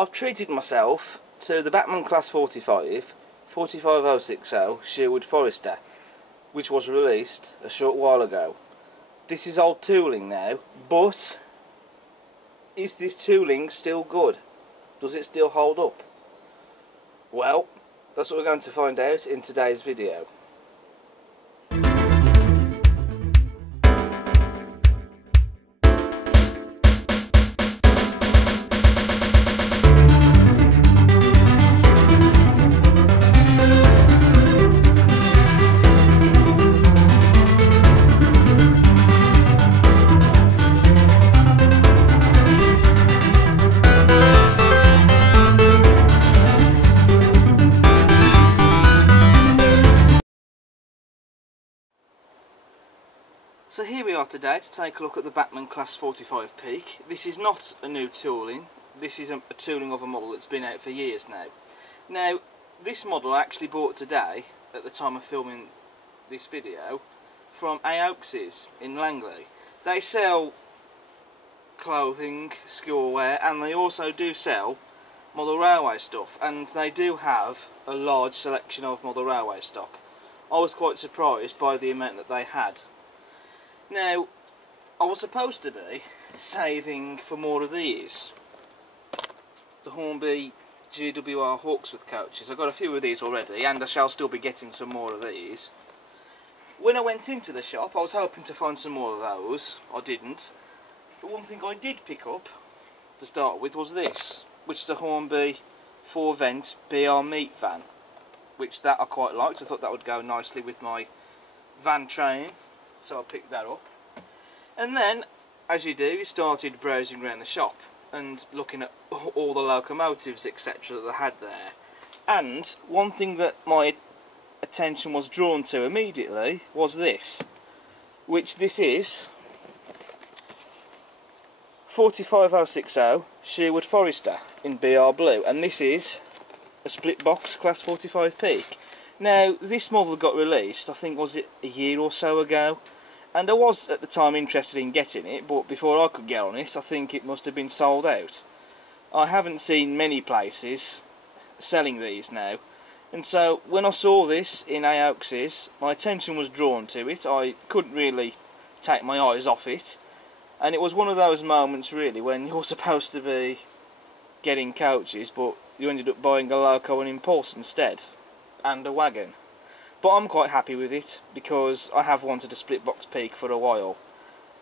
I've treated myself to the Bachmann Class 45060 Sherwood Forester, which was released a short while ago. This is old tooling now, but is this tooling still good? Does it still hold up? Well, that's what we're going to find out in today's video. So here we are today to take a look at the Bachmann Class 45 Peak. This is not a new tooling, this is a tooling of a model that's been out for years now. Now, this model I actually bought today, at the time of filming this video, from Handrails in Langley. They sell clothing, schoolwear, and they also do sell model railway stuff, and they do have a large selection of model railway stock. I was quite surprised by the amount that they had. Now, I was supposed to be saving for more of these, the Hornby GWR Hawksworth coaches. I've got a few of these already, and I shall still be getting some more of these. When I went into the shop, I was hoping to find some more of those. I didn't. But one thing I did pick up, to start with, was this, which is a Hornby 4-vent BR meat van, which I quite liked. I thought that would go nicely with my van train. So I picked that up, and then, as you do, you started browsing around the shop and looking at all the locomotives, etc. that they had there. And one thing that my attention was drawn to immediately was this, which this is 45060 Sherwood Forester in BR Blue, and this is a split box Class 45 Peak. Now, this model got released, I think, was it a year or so ago, and I was at the time interested in getting it, but before I could get on it, I think it must have been sold out. I haven't seen many places selling these now, and so when I saw this in Handrails, my attention was drawn to it. I couldn't really take my eyes off it, and it was one of those moments really when you're supposed to be getting coaches, but you ended up buying a loco and impulse instead, and a wagon. But I'm quite happy with it because I have wanted a split box Peak for a while,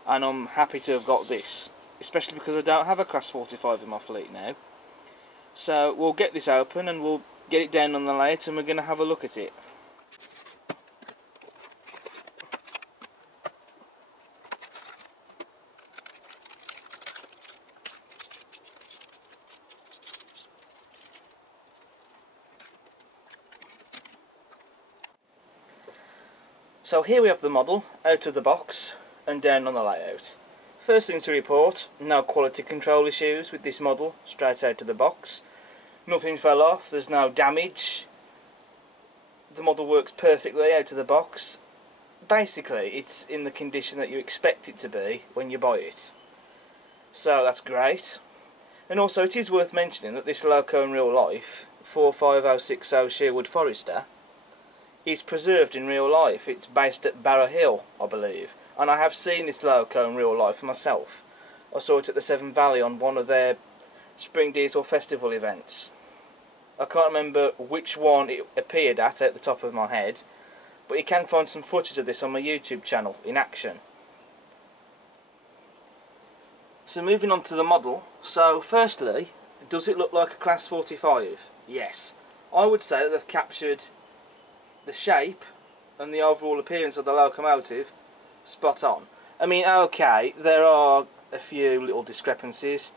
and I'm happy to have got this, especially because I don't have a Class 45 in my fleet now. So we'll get this open and we'll get it down on the lathe and we're going to have a look at it. So here we have the model out of the box and down on the layout. First thing to report, no quality control issues with this model straight out of the box. Nothing fell off, there's no damage. The model works perfectly out of the box. Basically it's in the condition that you expect it to be when you buy it. So that's great. And also it is worth mentioning that this loco in real life, 45060 Sherwood Forester, is preserved in real life. It's based at Barrow Hill, I believe, and I have seen this loco in real life myself. I saw it at the Severn Valley on one of their Spring Diesel Festival events. I can't remember which one it appeared at the top of my head, but you can find some footage of this on my YouTube channel in action. So moving on to the model, so firstly, does it look like a Class 45? Yes. I would say that they've captured the shape and the overall appearance of the locomotive spot on. I mean, okay, there are a few little discrepancies.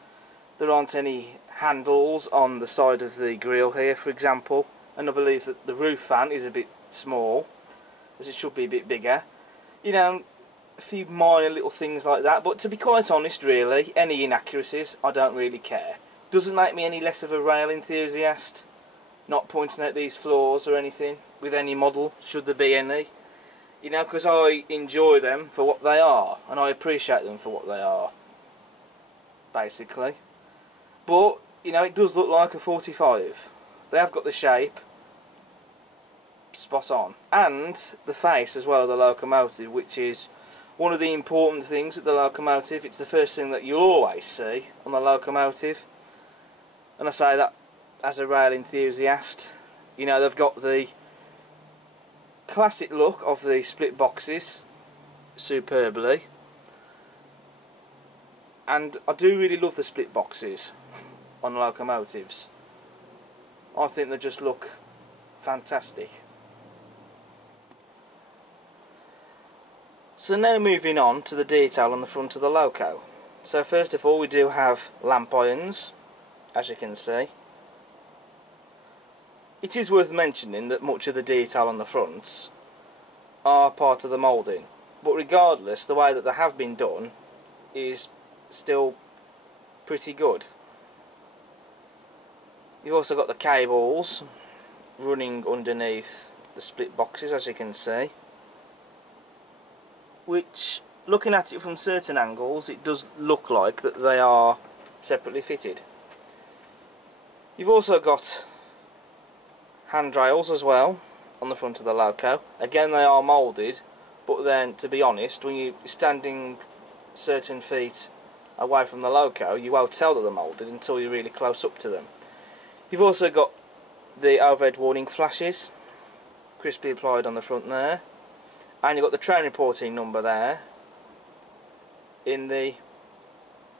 There aren't any handles on the side of the grille here, for example, and I believe that the roof fan is a bit small, as it should be a bit bigger. You know, a few minor little things like that, but to be quite honest really, any inaccuracies, I don't really care. Doesn't make me any less of a rail enthusiast, not pointing out these flaws or anything with any model, should there be any. You know, because I enjoy them for what they are, and I appreciate them for what they are, basically. But you know, it does look like a 45. They have got the shape spot on, and the face as well of the locomotive, which is one of the important things with the locomotive. It's the first thing that you'll always see on the locomotive, and I say that as a rail enthusiast. You know, they've got the classic look of the split boxes superbly, and I do really love the split boxes on locomotives. I think they just look fantastic. So now moving on to the detail on the front of the loco. So first of all, we do have lamp irons, as you can see. It is worth mentioning that much of the detail on the fronts are part of the moulding, but regardless, the way that they have been done is still pretty good. You've also got the cables running underneath the split boxes, as you can see, which, looking at it from certain angles, it does look like that they are separately fitted. You've also got handrails as well on the front of the loco. Again, they are moulded, but then, to be honest, when you're standing certain feet away from the loco, you won't tell that they're moulded until you're really close up to them. You've also got the overhead warning flashes, crisply applied on the front there, and you've got the train reporting number there in the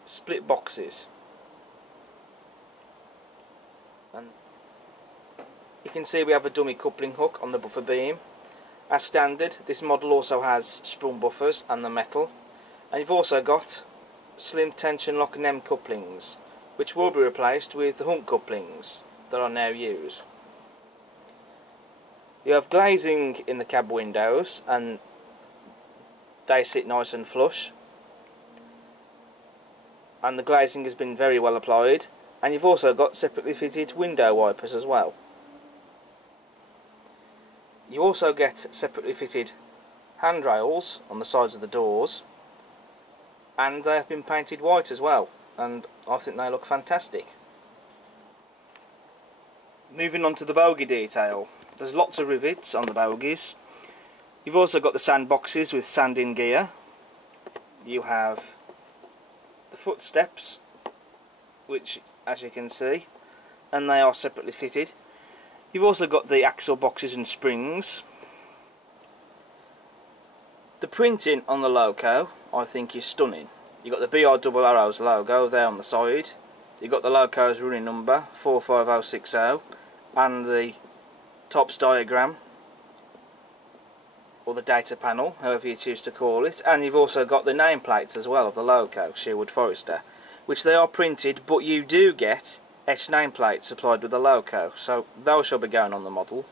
split boxes. And you can see we have a dummy coupling hook on the buffer beam. As standard, this model also has sprung buffers and the metal, and you've also got slim tension lock NEM couplings, which will be replaced with the hump couplings that are now used. You have glazing in the cab windows, and they sit nice and flush, and the glazing has been very well applied, and you've also got separately fitted window wipers as well. You also get separately fitted handrails on the sides of the doors, and they have been painted white as well, and I think they look fantastic. Moving on to the bogie detail, there's lots of rivets on the bogies. You've also got the sand boxes with sand in gear. You have the footsteps, which, as you can see, and they are separately fitted. You've also got the axle boxes and springs. The printing on the loco, I think, is stunning. You've got the BR Double Arrows logo there on the side. You've got the loco's running number 45060 and the TOPS diagram, or the data panel, however you choose to call it, and you've also got the nameplates as well of the loco, Sherwood Forester, which they are printed, but you do get etched nameplates supplied with the loco, so those shall be going on the model.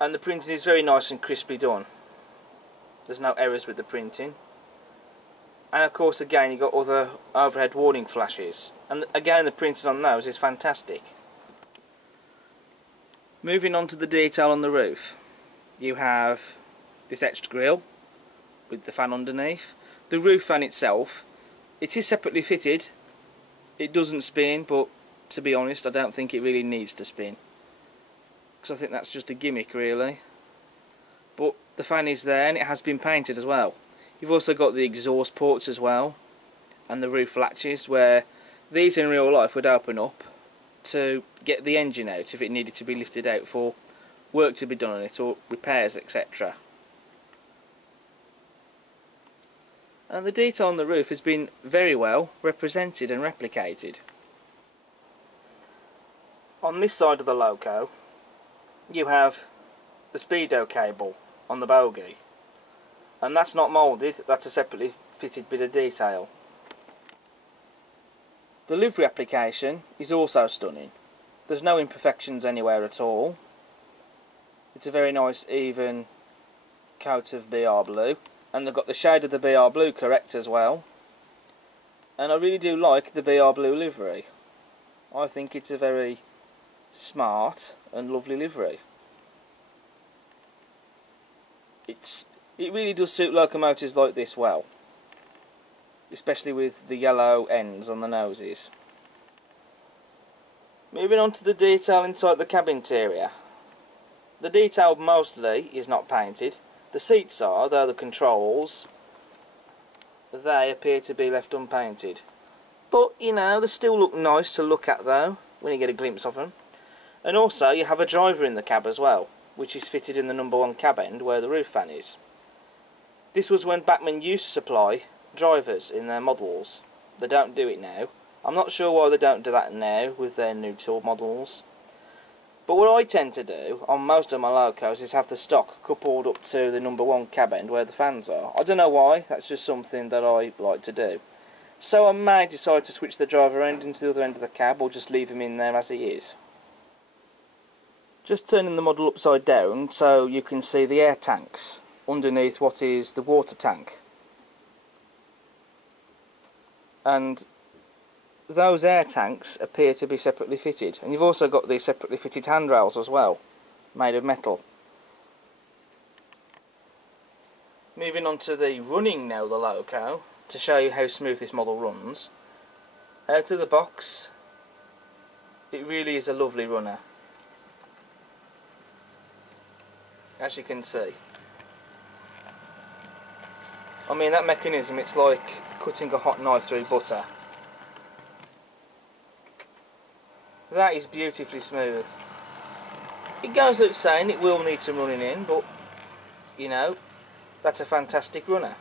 And the printing is very nice and crisply done. There's no errors with the printing. And of course, again, you've got other overhead warning flashes, and again the printing on those is fantastic. Moving on to the detail on the roof, you have this etched grille with the fan underneath. The roof fan itself, it is separately fitted. It doesn't spin, but to be honest, I don't think it really needs to spin, because I think that's just a gimmick really. But the fan is there, and it has been painted as well. You've also got the exhaust ports as well, and the roof latches, where these in real life would open up to get the engine out if it needed to be lifted out for work to be done on it, or repairs, etc. And the detail on the roof has been very well represented and replicated. On this side of the loco, you have the speedo cable on the bogie, and that's not moulded, that's a separately fitted bit of detail. The livery application is also stunning. There's no imperfections anywhere at all. It's a very nice even coat of BR blue, and they've got the shade of the BR blue correct as well. And I really do like the BR blue livery. I think it's a very smart and lovely livery. It really does suit locomotives like this well, especially with the yellow ends on the noses. Moving on to the detail inside the cab interior. The detail mostly is not painted. The seats are, though the controls, they appear to be left unpainted. But, you know, they still look nice to look at though, when you get a glimpse of them. And also, you have a driver in the cab as well, which is fitted in the number 1 cab end where the roof fan is. This was when Bachmann used to supply drivers in their models. They don't do it now. I'm not sure why they don't do that now with their new tool models. But what I tend to do on most of my locos is have the stock coupled up to the number 1 cab end where the fans are. I don't know why, that's just something that I like to do. So I may decide to switch the driver end into the other end of the cab or just leave him in there as he is. Just turning the model upside down so you can see the air tanks underneath what is the water tank. And those air tanks appear to be separately fitted, and you've also got the separately fitted handrails as well, made of metal. Moving on to the running now, the loco, to show you how smooth this model runs. Out of the box, it really is a lovely runner, as you can see. I mean, that mechanism, it's like cutting a hot knife through butter. That is beautifully smooth. It goes without saying it will need some running in, but you know, that's a fantastic runner.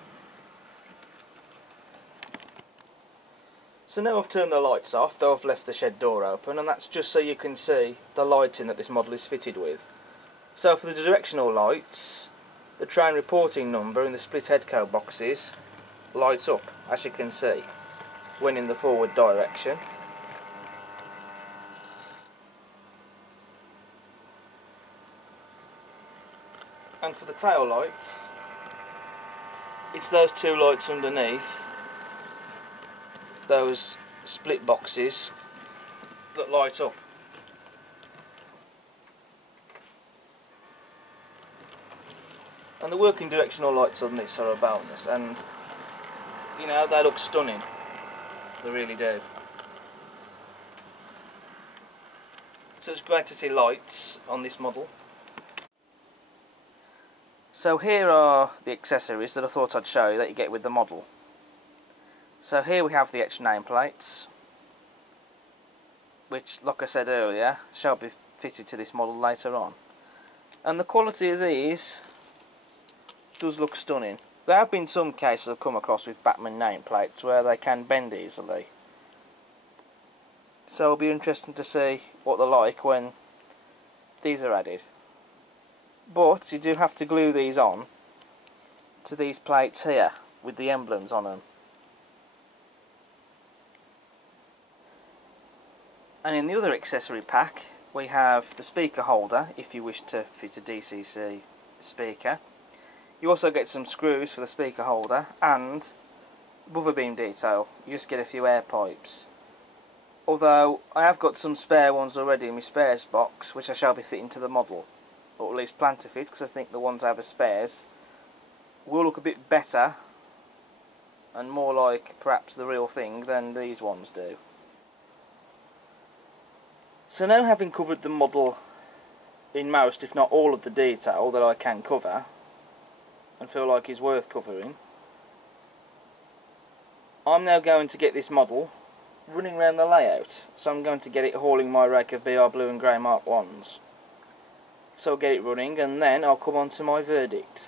So now I've turned the lights off, though I've left the shed door open, and that's just so you can see the lighting that this model is fitted with. So for the directional lights, the train reporting number in the split headco boxes lights up, as you can see, when in the forward direction. And for the tail lights, it's those 2 lights underneath those split boxes that light up. And the working directional lights on this are a bonus, and you know, they look stunning, they really do. So it's great to see lights on this model. So here are the accessories that I thought I'd show you that you get with the model. So here we have the extra nameplates, which, like I said earlier, shall be fitted to this model later on. And the quality of these does look stunning. There have been some cases I've come across with Bachmann nameplates where they can bend easily. So it'll be interesting to see what they're like when these are added. But you do have to glue these on to these plates here with the emblems on them. And in the other accessory pack we have the speaker holder if you wish to fit a DCC speaker. You also get some screws for the speaker holder and buffer beam detail. You just get a few air pipes. Although I have got some spare ones already in my spares box which I shall be fitting to the model. Or at least plan to fit, because I think the ones I have as spares will look a bit better and more like perhaps the real thing than these ones do. So now, having covered the model in most, if not all, of the detail that I can cover and feel like is worth covering, I'm now going to get this model running around the layout. So I'm going to get it hauling my rake of BR Blue and Grey Mark 1s. So I'll get it running and then I'll come on to my verdict.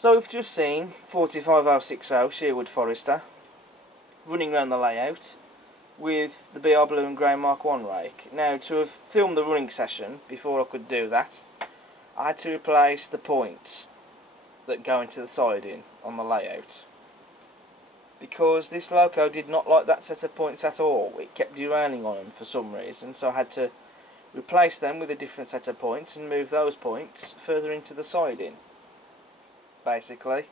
So we've just seen 45060 Sherwood Forester running around the layout with the BR Blue and Grey Mark 1 rake. Now, to have filmed the running session, before I could do that, I had to replace the points that go into the siding on the layout, because this loco did not like that set of points at all. It kept derailing on them for some reason, so I had to replace them with a different set of points and move those points further into the siding, basically.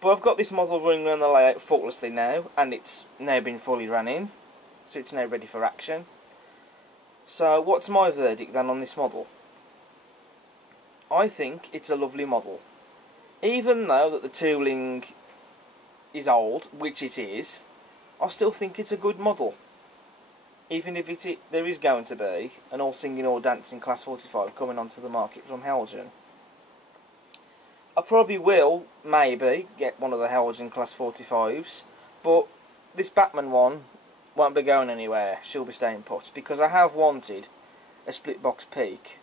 But I've got this model running around the layout faultlessly now, and it's now been fully run in, so it's now ready for action. So what's my verdict then on this model? I think it's a lovely model. Even though that the tooling is old, which it is, I still think it's a good model. Even if there is going to be an all singing all dancing Class 45 coming onto the market from Helgen. I probably will, maybe, get one of the Helgen Class 45s, but this Bachmann one won't be going anywhere. She'll be staying put, because I have wanted a split box peak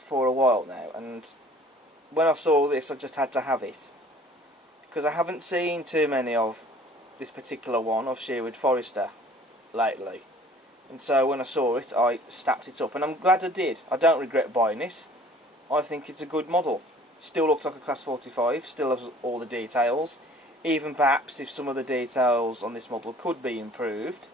for a while now, and when I saw this I just had to have it, because I haven't seen too many of this particular one of Sherwood Forester lately, and so when I saw it I snapped it up, and I'm glad I did. I don't regret buying it. I think it's a good model. It still looks like a Class 45, still has all the details, even perhaps if some of the details on this model could be improved,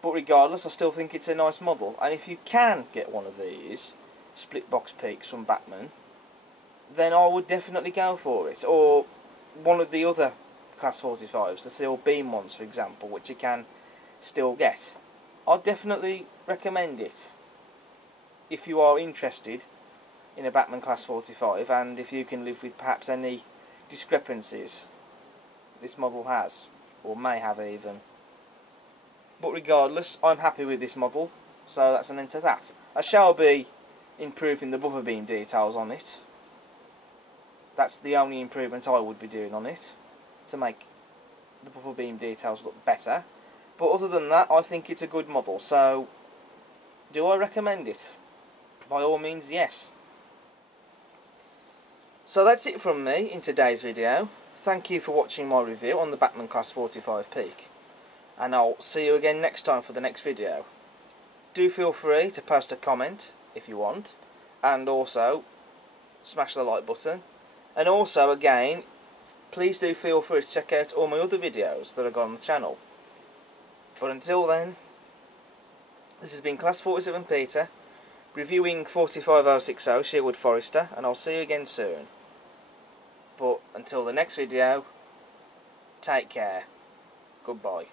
but regardless I still think it's a nice model. And if you can get one of these split box peaks from Bachmann, then I would definitely go for it, or one of the other Class 45s, the steel beam ones for example, which you can still get. I'd definitely recommend it if you are interested in a Bachmann Class 45, and if you can live with perhaps any discrepancies this model has, or may have even. But regardless, I'm happy with this model, so that's an end to that. I shall be improving the buffer beam details on it. That's the only improvement I would be doing on it, to make the buffer beam details look better. But other than that, I think it's a good model. So, do I recommend it? By all means, yes. So that's it from me in today's video. Thank you for watching my review on the Bachmann Class 45 peak, and I'll see you again next time for the next video. Do feel free to post a comment if you want, and also smash the like button. And also, again, please do feel free to check out all my other videos that I've got on the channel. But until then, this has been Class 47 Peter, reviewing 45060 Sherwood Forester, and I'll see you again soon. But until the next video, take care. Goodbye.